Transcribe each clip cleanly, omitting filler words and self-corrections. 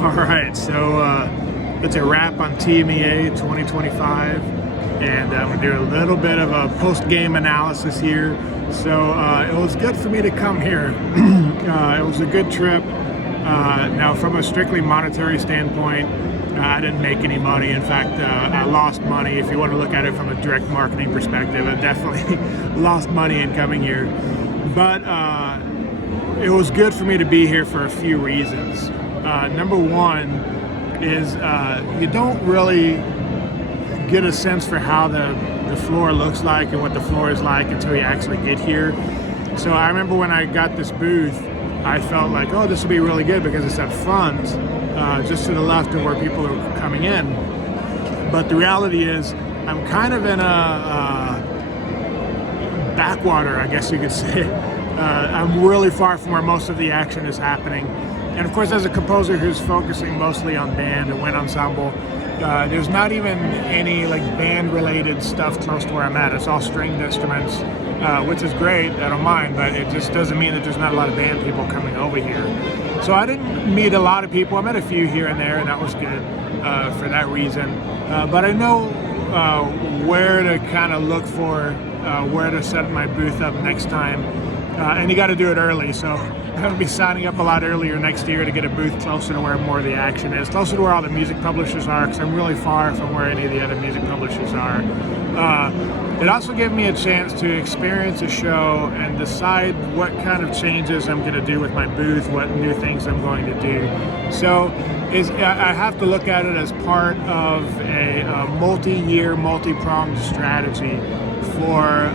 All right, so it's a wrap on TMEA 2025, and I'm gonna do a little bit of a post-game analysis here. So it was good for me to come here. It was a good trip. Now, from a strictly monetary standpoint, I didn't make any money. In fact, I lost money. If you want to look at it from a direct marketing perspective, I definitely lost money in coming here. But it was good for me to be here for a few reasons. Number one is you don't really get a sense for how the floor looks like and what the floor is like until you actually get here. So I remember when I got this booth, I felt like, oh, this will be really good because it's at front, just to the left of where people are coming in. But the reality is I'm kind of in a backwater, I guess you could say. I'm really far from where most of the action is happening. And of course, as a composer who's focusing mostly on band and wind ensemble, there's not even any like band-related stuff close to where I'm at. It's all stringed instruments, which is great. I don't mind, but it just doesn't mean that there's not a lot of band people coming over here. So I didn't meet a lot of people. I met a few here and there, and that was good for that reason. But I know where to kind of look for, where to set my booth up next time. And you got to do it early, so I'm going to be signing up a lot earlier next year to get a booth closer to where more of the action is, closer to where all the music publishers are, because I'm really far from where any of the other music publishers are. It also gave me a chance to experience a show and decide what kind of changes I'm going to do with my booth, what new things I'm going to do. So I have to look at it as part of a multi-year, multi-pronged strategy for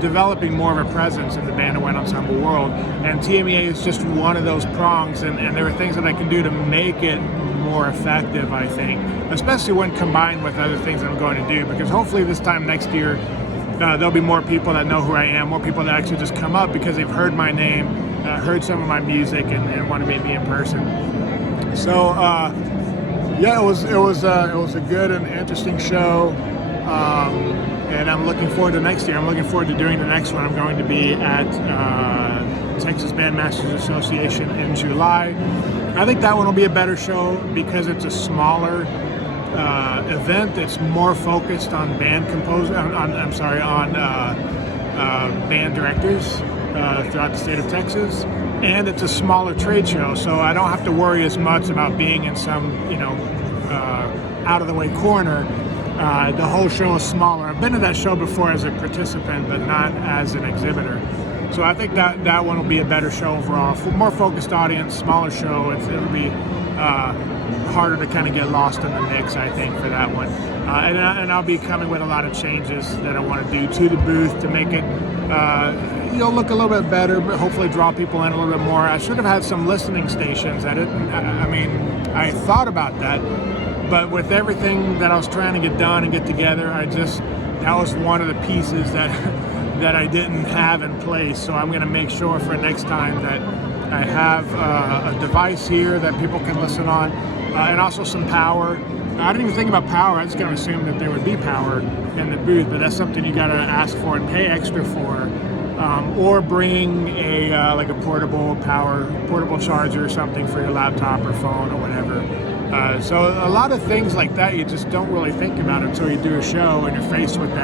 developing more of a presence in the band and wind ensemble world. And TMEA is just one of those prongs, and there are things that I can do to make it more effective, I think, especially when combined with other things that I'm going to do, because hopefully this time next year there'll be more people that know who I am, more people that actually just come up because they've heard my name, heard some of my music, and want to meet me in person. So yeah, it was a good and interesting show. And I'm looking forward to next year. I'm looking forward to doing the next one. I'm going to be at Texas Bandmasters Association in July. I think that one will be a better show because it's a smaller event. It's more focused on band band directors throughout the state of Texas, and it's a smaller trade show, so I don't have to worry as much about being in some out of the way corner. The whole show is smaller. I've been to that show before as a participant, but not as an exhibitor. So I think that one will be a better show overall. More focused audience, smaller show. It'll be harder to kind of get lost in the mix, I think, for that one. And I'll be coming with a lot of changes that I want to do to the booth to make it look a little bit better, but hopefully draw people in a little bit more. I should have had some listening stations. I thought about that. But with everything that I was trying to get done and get together, that was one of the pieces that I didn't have in place. So I'm going to make sure for next time that I have a device here that people can listen on, and also some power. I didn't even think about power. I was going to assume that there would be power in the booth, but that's something you got to ask for and pay extra for, or bring a portable charger or something for your laptop or phone or whatever. So a lot of things like that you just don't really think about until you do a show and you're faced with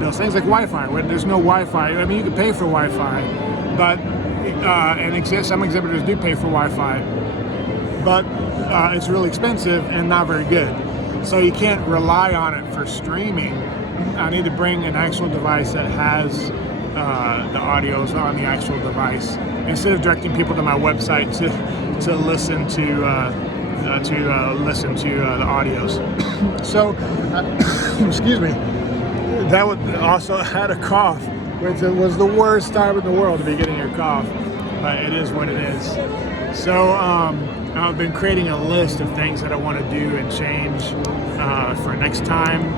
those things like Wi-Fi. When there's no Wi-Fi, I mean, you can pay for Wi-Fi, but some exhibitors do pay for Wi-Fi, but it's really expensive and not very good. So you can't rely on it for streaming. I need to bring an actual device that has the audios on the actual device instead of directing people to my website to listen to the audios. So, excuse me, that would also had a cough, which was the worst time in the world to be getting a cough, but it is what it is. So I've been creating a list of things that I want to do and change for next time.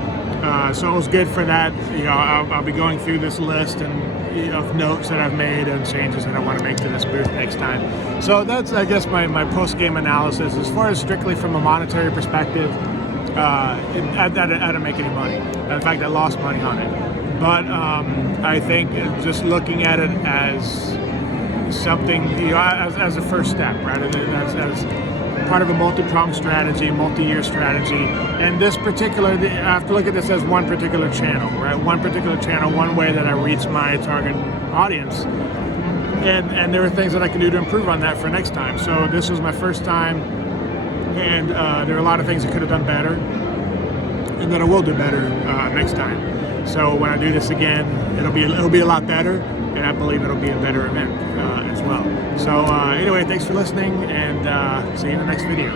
So it was good for that. I'll be going through this list and of notes that I've made and changes that I want to make to this booth next time. So that's, I guess, my post-game analysis. As far as strictly from a monetary perspective, I didn't make any money. In fact, I lost money on it. But I think just looking at it as something, as a first step, rather than as part of a multi-pronged strategy, multi-year strategy. And this particular, I have to look at this as one particular channel, right? One particular channel, one way that I reach my target audience. And there are things that I can do to improve on that for next time. So this was my first time, and there are a lot of things I could have done better, and that I will do better next time. So when I do this again, it'll be a lot better, and I believe it'll be a better event as well. So anyway, thanks for listening, and see you in the next video.